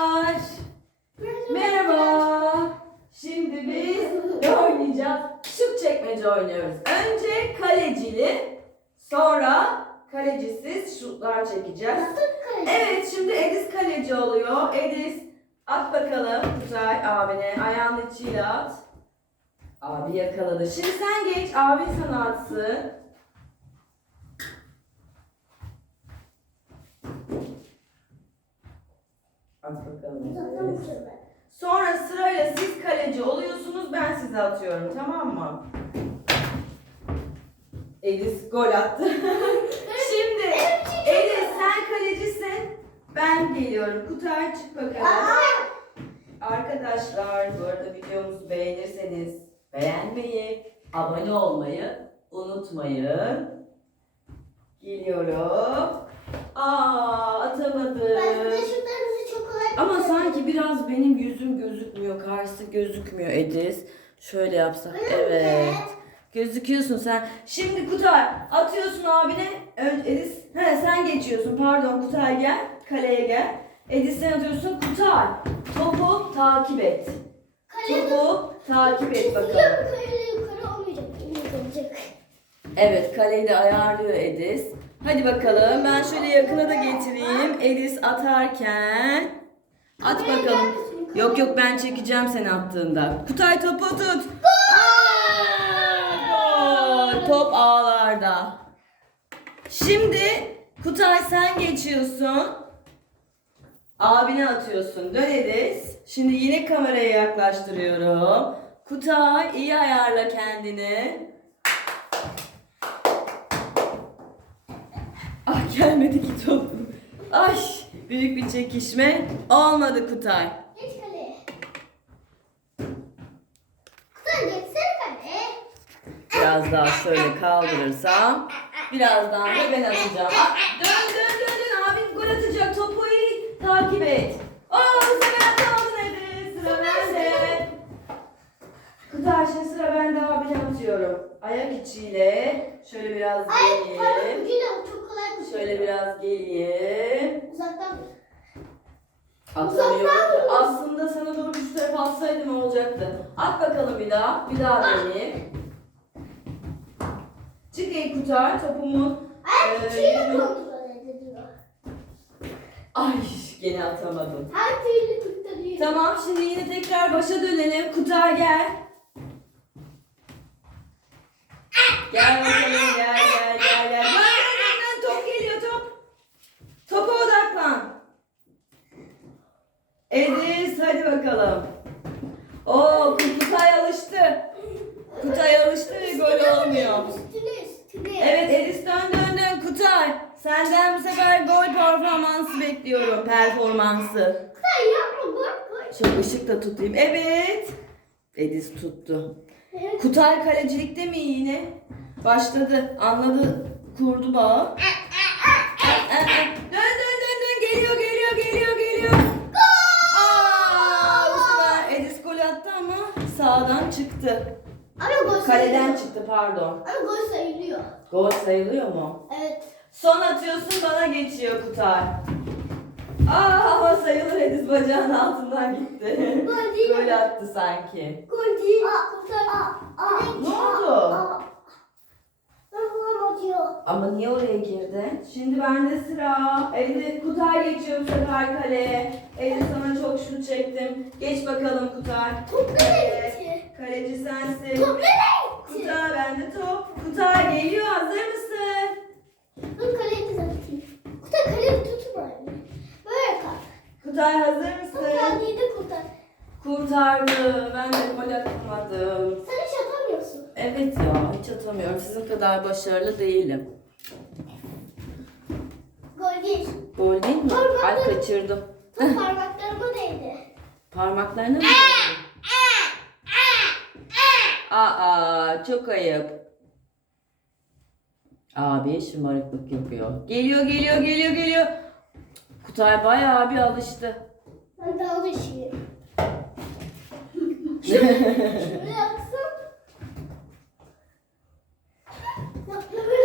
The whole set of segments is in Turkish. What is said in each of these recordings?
Çocuklar. Merhaba. Şimdi biz ne oynayacağız? Şık çekmece oynuyoruz. Önce kalecili, sonra kalecisiz şutlar çekeceğiz. Evet şimdi Edis kaleci oluyor. Edis at bakalım Kutay abine. Ayağının içiyle at. Abi yakaladı. Şimdi sen geç. Abin sana atsın. At bakalım. Edis. Sonra sırayla siz kaleci oluyorsunuz. Ben size atıyorum. Tamam mı? Edis gol attı. Şimdi Edis sen kalecisin. Ben geliyorum. Kutay çık bakalım. Arkadaşlar bu arada videomuzu beğenirseniz beğenmeyi, abone olmayı unutmayın. Geliyorum. Aa atamadım. Ama sanki biraz benim yüzüm gözükmüyor. Karşısı gözükmüyor Ediz. Şöyle yapsak. Evet. Gözüküyorsun sen. Şimdi Kutay atıyorsun abine. Ön, Ediz. He sen geçiyorsun. Pardon Kutay gel. Kaleye gel. Ediz sen atıyorsun. Kutay topu takip et. Topu takip et bakalım. Evet kaleyi de ayarlıyor Edis. Hadi bakalım ben şöyle yakına da getireyim. Edis atarken. At bakalım. Yok yok ben çekeceğim seni attığında. Kutay topu tut. Aa, Gol. Top ağlarda. Şimdi Kutay sen geçiyorsun. Abine atıyorsun. Dön Edis. Şimdi yine kameraya yaklaştırıyorum. Kutay iyi ayarla kendini. Ah gelmedi ki top. Ay büyük bir çekişme. Olmadı Kutay. Biraz daha şöyle kaldırırsam. Birazdan da ben atacağım. Ah, dön dön dön dön. Abin gol atacak. Topu iyi takip et. Oo bu sefer atamadın Edis. Sıra bende. Kutay şimdi sıra bende abine atıyorum. Ayak içiyle. Şöyle biraz geleyim. Şöyle biraz geleyim. Atamıyorum. Aslında sana doğru şu tarafa atsaydım olacaktı. At bakalım bir daha. Bir daha deneyeyim. Çık ey Kutay topumun. Ee, yüzümün- Ay gene atamadım. Her türlü kurtarıyor. Tamam şimdi yine tekrar başa dönelim. Kutay gel. Gel bakalım gel gel gel gel. Dön, dön, dön, dön. Top geliyor top. Topa odaklan. Edis hadi bakalım. Oo Kutay alıştı. Kutay alıştı ve gol olmuyor. Üstüne üstüne. Evet Edis dön dön dön Kutay. Senden bu sefer gol performansı bekliyorum. Performansı. Kutay yapma bak bak. Şöyle ışık da tutayım. Evet. Edis tuttu. Evet. Kutay kalecilikte mi yine? Başladı. Anladı. Kurdu bağı. dön dön dön dön. Geliyor geliyor geliyor geliyor. Aa, bu sefer Edis gol attı ama sağdan çıktı. Ama gol Kaleden sayılıyor. çıktı pardon. Ama gol sayılıyor. Gol sayılıyor mu? Evet. Son atıyorsun bana geçiyor Kutay. Aa ama sayılır Ediz bacağın altından gitti. Gol değil. Gol attı sanki. Gol değil. Kutay. Ne oldu? Atıyor. Ama niye oraya girdi? Şimdi bende sıra. Elde Kutay geçiyor bu sefer kaleye. Elde sana çok şut çektim. Geç bakalım Kutay. Top nereye gitti? Kaleci sensin. Top nereye gitti? Kutay bende top. Kutay geliyor hazır mısın? Ben kaleyi düzelteyim. Kutay kaleyi tutma. Böyle kal. Kutay hazır Sen mısın? kalleyi de kurtar. Kurtardı. Ben de gol atamadım. Sen hiç atamıyorsun. Evet ya hiç atamıyorum. Sizin kadar başarılı değilim. Gol değil. Gol değil mi? Parmaklarım- Ay kaçırdım. Top parmaklarıma değdi. Parmaklarına mı? Aa çok ayıp. Abi şımarıklık yapıyor. Geliyor geliyor geliyor geliyor. Kutay bayağı bir alıştı. Ben de alışayım.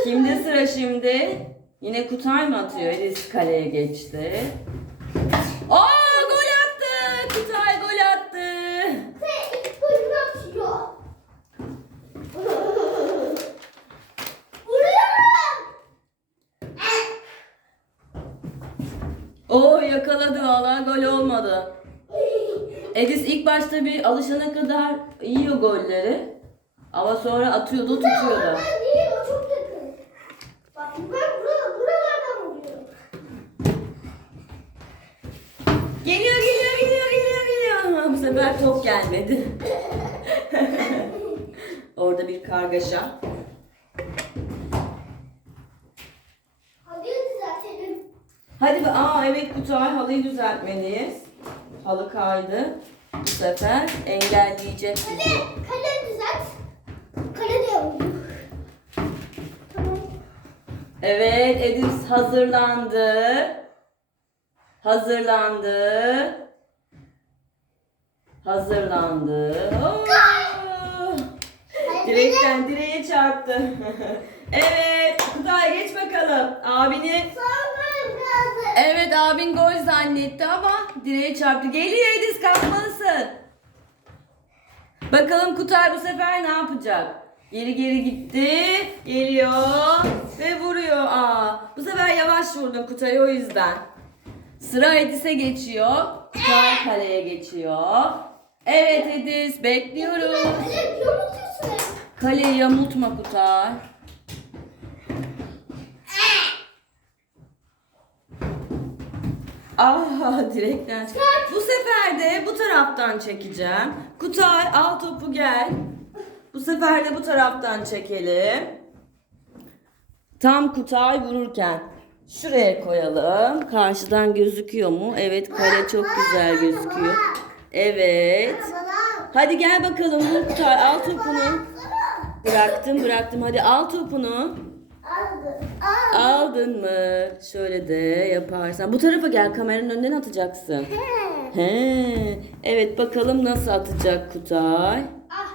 Kimde sıra şimdi? Yine Kutay mı atıyor? Elis kaleye geçti. Aa gol attı! Kutay gol attı. Oo yakaladı valla gol olmadı. Edis ilk başta bir alışana kadar yiyor golleri. Ama sonra atıyordu tutuyordu. Ben değil o çok yakın. Bak ben burada, buralardan vuruyorum. Geliyor geliyor geliyor geliyor geliyor. Ama bu sefer top gelmedi. Orada bir kargaşa. Hadi düzeltelim. Hadi be. Aa evet Kutay halıyı düzeltmeliyiz. Halı kaydı. Bu sefer engelleyecek Kale, kale düzelt. Kale de yapıyorum. Tamam. Evet Edis hazırlandı. Hazırlandı. Hazırlandı. Hadi Direkten direğe çarptı. evet Kutay geç bakalım. Abini Sonra. Evet abin gol zannetti ama direğe çarptı. Geliyor Edis kalkmalısın. Bakalım Kutay bu sefer ne yapacak? Geri geri gitti. Geliyor ve vuruyor. Aa, bu sefer yavaş vurdun Kutay o yüzden. Sıra Edis'e geçiyor. Kutay kaleye geçiyor. Evet Edis bekliyoruz. Kaleyi yamultma Kutay. Ah direkten Bu sefer de bu taraftan çekeceğim. Kutay al topu gel. Bu sefer de bu taraftan çekelim. Tam Kutay vururken şuraya koyalım. Karşıdan gözüküyor mu? Evet kale çok güzel gözüküyor. Evet. Hadi gel bakalım vur Kutay al topunu. Bıraktım bıraktım hadi al topunu. Aldı. Aldı. Aldın mı? Şöyle de yaparsan. Bu tarafa gel kameranın önünden atacaksın. He. He. Evet bakalım nasıl atacak Kutay. Ah.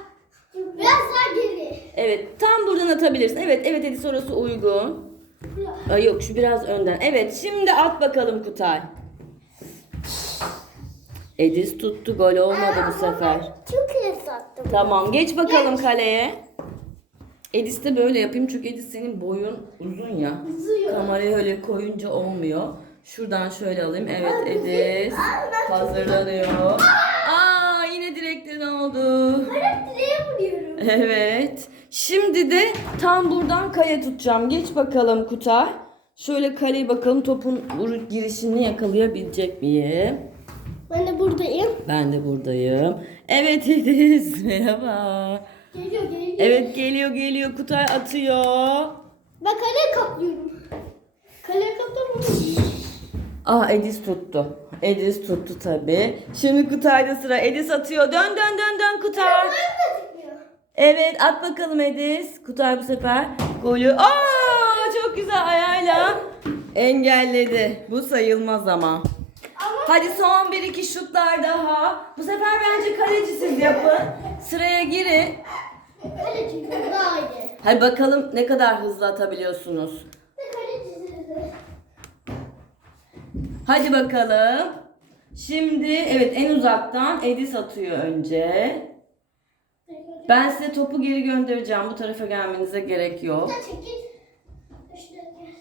Biraz daha geri. Evet tam buradan atabilirsin. Evet evet Edis orası uygun. Ay yok şu biraz önden. Evet şimdi at bakalım Kutay. Edis tuttu gol olmadı bu sefer. Çok iyi sattım. Tamam geç bakalım kaleye. Edis de böyle yapayım çünkü Edis senin boyun uzun ya. Uzuyor. Kamerayı öyle koyunca olmuyor. Şuradan şöyle alayım. Evet Edis ben hazırlanıyor. Aa yine direkten oldu. Hep direğe vuruyorum. Evet. Şimdi de tam buradan kale tutacağım. Geç bakalım Kutay. Şöyle kaleyi bakalım topun girişini yakalayabilecek miyim? Ben de buradayım. Ben de buradayım. Evet Edis. Merhaba. Geliyor geliyor. Evet geliyor geliyor. Kutay atıyor. Ben kaleye kaplıyorum. Kaleye kaplamıyorum. Aa Edis tuttu. Edis tuttu tabi. Şimdi Kutay'da sıra. Edis atıyor. Dön dön dön dön Kutay. Evet at bakalım Edis. Kutay bu sefer golü. Aa çok güzel ayağıyla engelledi. Bu sayılmaz ama. Hadi son bir iki şutlar daha. Bu sefer bence kaleci siz yapın. Sıraya girin. kaleci daha iyi. Hadi bakalım ne kadar hızlı atabiliyorsunuz. Hadi bakalım. Şimdi evet en uzaktan Edis atıyor önce. Ben size topu geri göndereceğim. Bu tarafa gelmenize gerek yok. Çekil. Şuraya gel.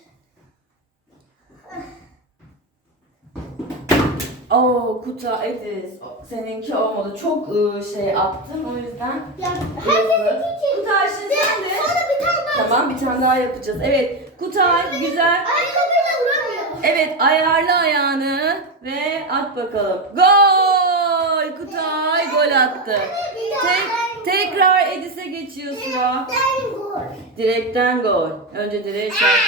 Oo Kuta Edis. Seninki olmadı. Çok ıı, şey attın o yüzden. Ya herkesin iki. Kutay şimdi sen de. Sonra bir tane daha. Tamam bir tane daha yapacağız. Evet Kutay güzel. Ayakkabıyla vuramıyor. Evet ayarla ayağını ve at bakalım. Gol! Kutay gol attı. Tek, tekrar Edis'e geçiyor sıra. Direkten gol. Önce çarp.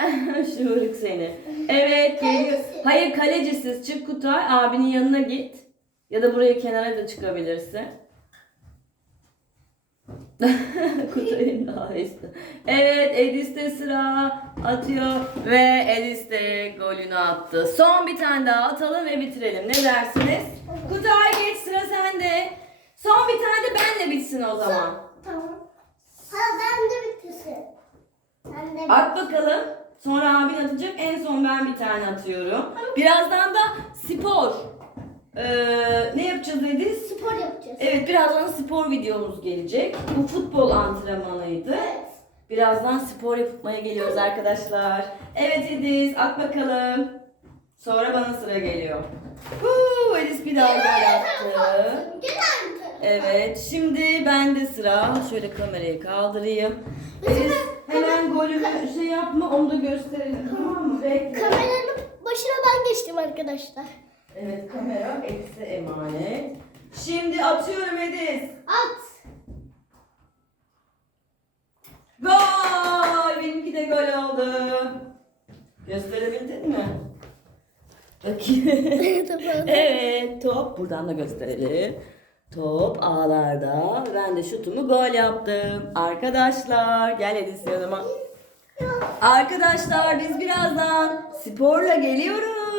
Şımarık seni. Evet geliyor. Kalecisi. Hayır kalecisiz. Çık Kutay. Abinin yanına git. Ya da buraya kenara da çıkabilirsin. Kutay'ın daha iyisi. Evet Edis'te sıra atıyor ve Edis de golünü attı. Son bir tane daha atalım ve bitirelim. Ne dersiniz? Kutay geç sıra sende. Son bir tane de benle bitsin o zaman. Tamam. Ha ben de bitirsin. Ben de At bakalım. Sonra abin atacak. En son ben bir tane atıyorum. Birazdan da spor. Ee, ne yapacağız dedi? spor yapacağız. Evet birazdan spor videomuz gelecek. Bu futbol antrenmanıydı. Evet. Birazdan spor yapmaya geliyoruz arkadaşlar. Evet Ediz at bakalım. Sonra bana sıra geliyor. Huu, Edis bir daha gol attı. Evet, şimdi bende sıra. Şöyle kamerayı kaldırayım. Edis hemen golümü şey yapma, onu da gösterelim tamam mı? Bekle. Kameranın başına ben geçtim arkadaşlar. Evet, kamera Edis'e emanet. Şimdi atıyorum Edis. At. Gol! Benimki de gol oldu. Gösterebildin mi? Bakayım. Evet, top buradan da gösterelim. Top ağlarda. Ben de şutumu gol yaptım. Arkadaşlar, gel Edis. Arkadaşlar biz birazdan sporla geliyoruz.